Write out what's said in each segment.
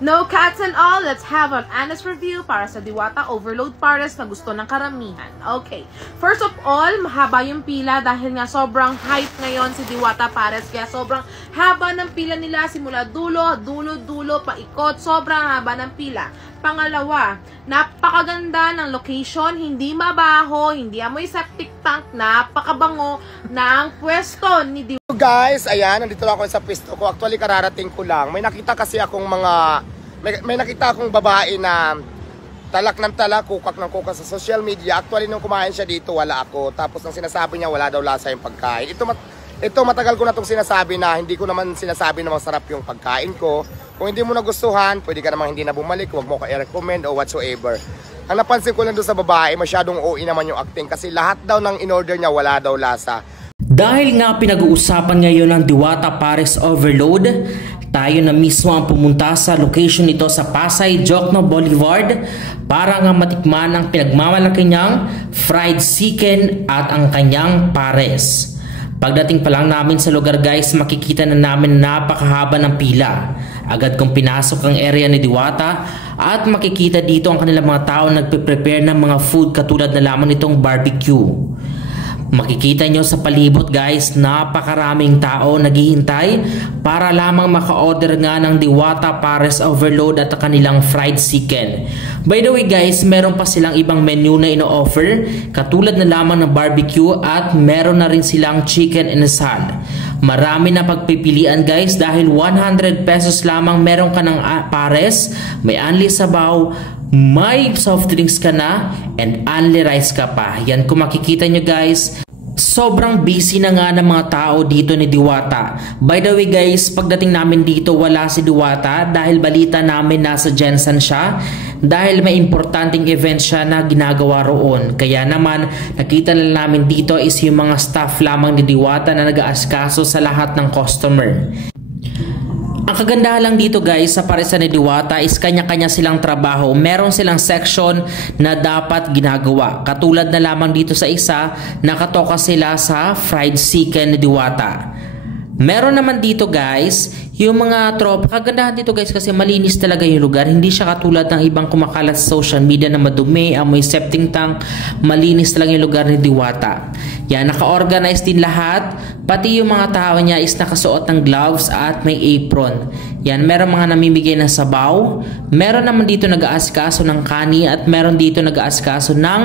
No cats and all, let's have an honest review para sa Diwata Overload Pares na gusto ng karamihan. Okay, first of all, mahaba yung pila dahil nga sobrang hype ngayon si Diwata Pares. Kaya sobrang haba ng pila nila simula dulo, paikot. Sobrang haba ng pila. Pangalawa, napakaganda ng location, hindi mabaho, hindi amoy septic tank, napakabango ng pwesto ni Diwata. Guys, ayan, nandito lang ako sa pwesto ko. Actually, kararating ko lang. May nakita kasi akong may nakita akong babae na talak ng talak, kukak ng kukak sa social media. Actually, nung kumain siya dito, wala ako. Tapos, ang sinasabi niya, wala daw lasa yung pagkain. Ito matagal ko na itong sinasabi na hindi ko naman sinasabi na masarap yung pagkain ko. Kung hindi mo nagustuhan, pwede ka namang hindi na bumalik, huwag mo ka i-recommend o whatsoever. Ang napansin ko lang doon sa babae, masyadong OA naman yung acting kasi lahat daw ng in-order niya, wala daw lasa. Dahil nga pinag-uusapan ngayon ng Diwata Pares Overload, tayo na mismo ang pumunta sa location nito sa Pasay, Jokno Boulevard para nga matikman ang pinagmamalaki niyang fried chicken at ang kanyang pares. Pagdating pa lang namin sa lugar guys, makikita na namin napakahaba ng pila. Agad kong pinasok ang area ni Diwata at makikita dito ang kanilang mga tao nagpe-prepare ng mga food katulad na lamang nitong barbecue. Makikita nyo sa palibot guys, napakaraming tao naghihintay para lamang maka-order nga ng Diwata Pares Overload at kanilang fried chicken. By the way guys, meron pa silang ibang menu na ino-offer katulad na lamang ng barbecue at meron na rin silang chicken inasal. Marami na pagpipilian guys dahil 100 pesos lamang meron ka ng pares, may only sabaw, may soft drinks ka na, and only rice ka pa. Yan kung makikita nyo guys, sobrang busy na nga ng mga tao dito ni Diwata. By the way guys, pagdating namin dito wala si Diwata dahil balita namin nasa Jensen siya dahil may importanteng event siya na ginagawa roon. Kaya naman nakita na namin dito is yung mga staff lamang ni Diwata na nag-aaskaso sa lahat ng customer. Ang kagandahan lang dito guys sa paresan ni Diwata is kanya-kanya silang trabaho. Meron silang section na dapat ginagawa. Katulad na lamang dito sa isa, nakatoka sila sa fried chicken ni Diwata. Meron naman dito guys, yung mga tropa. Kagandahan dito guys kasi malinis talaga yung lugar. Hindi siya katulad ng ibang kumakalat sa social media na madumi, amoy septic tank. Malinis lang yung lugar ni Diwata. Yan, naka-organize din lahat. Pati yung mga tao niya is nakasuot ng gloves at may apron. Yan, meron mga namimigay ng sabaw. Meron naman dito nag-aasikaso ng kani at meron dito nag-aasikaso ng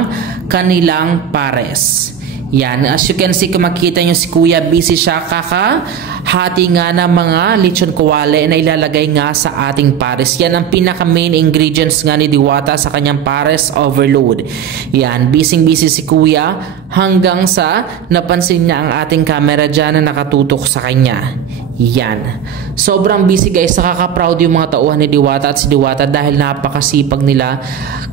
kanilang pares. Yan, as you can see, kung makita nyo si Kuya, busy siya kakahati nga ng mga lechon kawali na ilalagay nga sa ating pares. Yan ang pinaka main ingredients nga ni Diwata sa kanyang pares overload. Yan, busy si Kuya hanggang sa napansin niya ang ating camera dyan na nakatutok sa kanya. Yan, sobrang busy guys, nakaka-proud yung mga tauhan ni Diwata at si Diwata dahil napakasipag nila.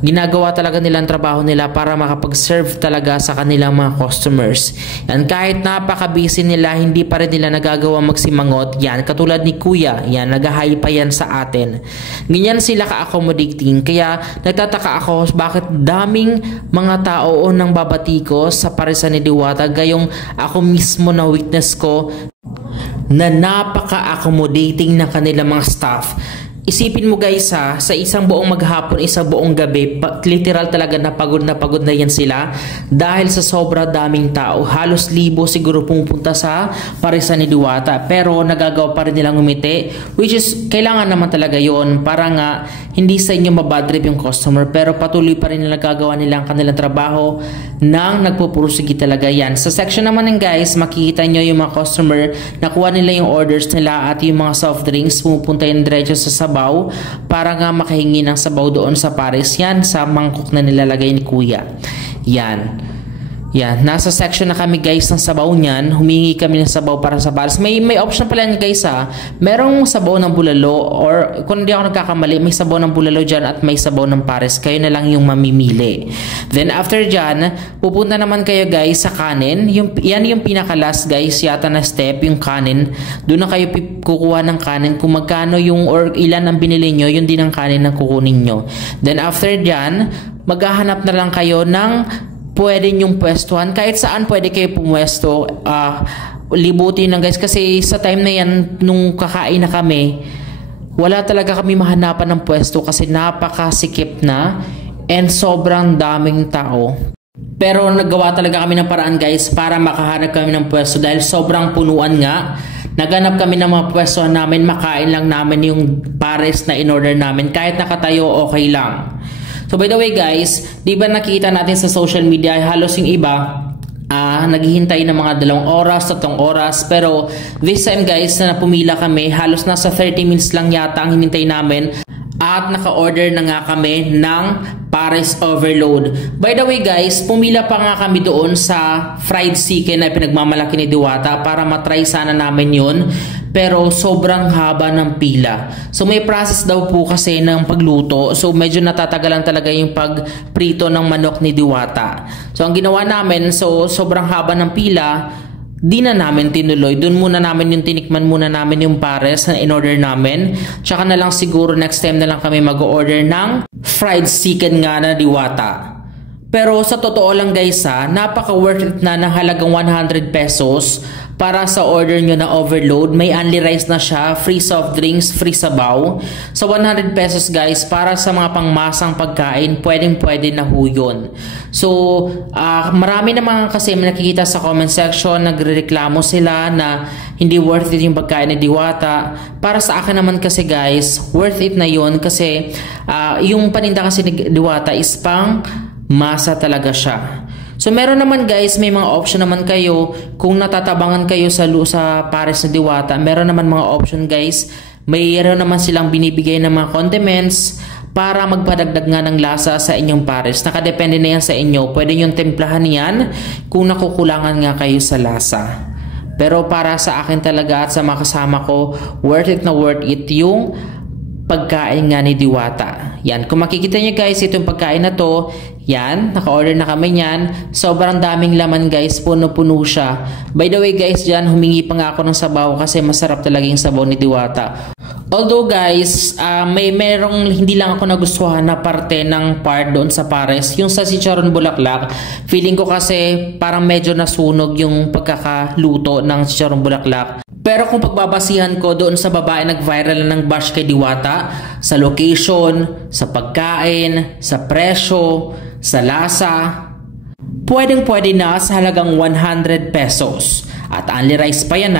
Ginagawa talaga nila ang trabaho nila para makapag-serve talaga sa kanilang mga customers. Yan, kahit napaka-busy nila, hindi pa rin nila nagagawa magsimangot. Yan, katulad ni Kuya, yan, nag-hi pa yan sa atin. Ganyan sila ka-accommodating. Kaya nagtataka ako bakit daming mga tao nang babati ko sa paresan ni Diwata, gayong ako mismo na witness ko na napaka-accommodating ng kanilang mga staff. Isipin mo guys ha, sa isang buong maghapon, isang buong gabi, literal talaga na pagod na yan sila dahil sa sobra daming tao. Halos libo siguro pumupunta sa paresan ni Diwata, pero nagagawa pa rin nilang umiti, which is kailangan naman talaga yon para nga hindi sa inyo mabadrip yung customer, pero patuloy pa rin nagagawa nila ang kanilang trabaho nang nagpupursige talaga yan. Sa section naman ng guys, makikita nyo yung mga customer, nakuha nila yung orders nila at yung mga soft drinks, pumupunta yung diretso sa sabaw para nga makahingi ng sabaw doon sa pares. Yan, sa mangkok na nilalagay ni Kuya. Yan. Yan, nasa section na kami guys ng sabaw niyan. Humingi kami ng sabaw para sa pares. May option pala niya guys ha. Merong sabaw ng bulalo, or kung hindi ako nagkakamali, may sabaw ng bulalo dyan at may sabaw ng pares. Kayo na lang yung mamimili. Then after dyan, pupunta naman kayo guys sa kanin. Yan yung pinaka-last guys yata na step, yung kanin. Doon na kayo kukuha ng kanin. Kung magkano yung or ilan ang binili nyo, yun din ang kanin na kukunin nyo. Then after dyan, maghahanap na lang kayo ng pwede nyong pwestuhan. Kahit saan pwede kayo pumwesto. Libutin lang guys. Kasi sa time na yan, nung kakain na kami, wala talaga kami mahanapan ng pwesto kasi napakasikip na and sobrang daming tao. Pero naggawa talaga kami ng paraan guys para makahanap kami ng pwesto dahil sobrang punuan nga. Naganap kami ng mga pwesto namin, makain lang namin yung pares na in-order namin. Kahit nakatayo, okay lang. So by the way guys, di ba nakita natin sa social media halos yung iba naghihintay ng mga 2 oras, 3 oras. Pero this time guys na pumila kami, halos nasa 30 minutes lang yata ang hinintay namin. At naka-order na nga kami ng Pares Overload. By the way guys, pumila pa nga kami doon sa fried chicken na pinagmamalaki ni Diwata para matry sana namin yun. Pero sobrang haba ng pila. So may process daw po kasi ng pagluto. So medyo natatagalan talaga yung pagprito ng manok ni Diwata. So ang ginawa namin, so sobrang haba ng pila, di na namin tinuloy. Doon muna namin yung tinikman muna namin yung pares na in-order namin. Tsaka na lang siguro next time na lang kami mag-order ng fried chicken nga na Diwata. Pero sa totoo lang guys napaka worth it na ng halagang 100 pesos para sa order nyo na overload. May only rice na siya, free soft drinks, free sabaw. So 100 pesos guys para sa mga pangmasang pagkain, pwedeng-pwede na ho yun. So marami naman kasi nakikita sa comment section, nagrereklamo sila na hindi worth it yung pagkain ni Diwata. Para sa akin naman kasi guys, worth it na yun kasi yung paninda kasi ni Diwata is pang masa talaga siya. So meron naman guys, may mga option naman kayo kung natatabangan kayo sa pares na Diwata. Meron naman mga option guys. Mayroon naman silang binibigay ng mga condiments para magpadagdag nga ng lasa sa inyong pares. Nakadepende na yan sa inyo. Pwede nyo templahan yan kung nakukulangan nga kayo sa lasa. Pero para sa akin talaga at sa mga kasama ko, worth it na worth it yung pagkain nga ni Diwata. Yan, kung makikita nyo guys, itong pagkain na to, yan, naka-order na kami yan. Sobrang daming laman guys, puno-puno siya. By the way guys, dyan, humingi pa nga ako ng sabaw kasi masarap talaga yung sabaw ni Diwata. Although guys, merong hindi lang ako nagustuhan na parte ng part doon sa pares. Yung sa chicharon bulaklak, feeling ko kasi parang medyo nasunog yung pagkakaluto ng chicharon bulaklak. Pero kung pagbabasihan ko doon sa babae nag-viral ng bash kay Diwata, sa location, sa pagkain, sa presyo, sa lasa, pwedeng-pwede na sa halagang 100 pesos. At only rice pa yan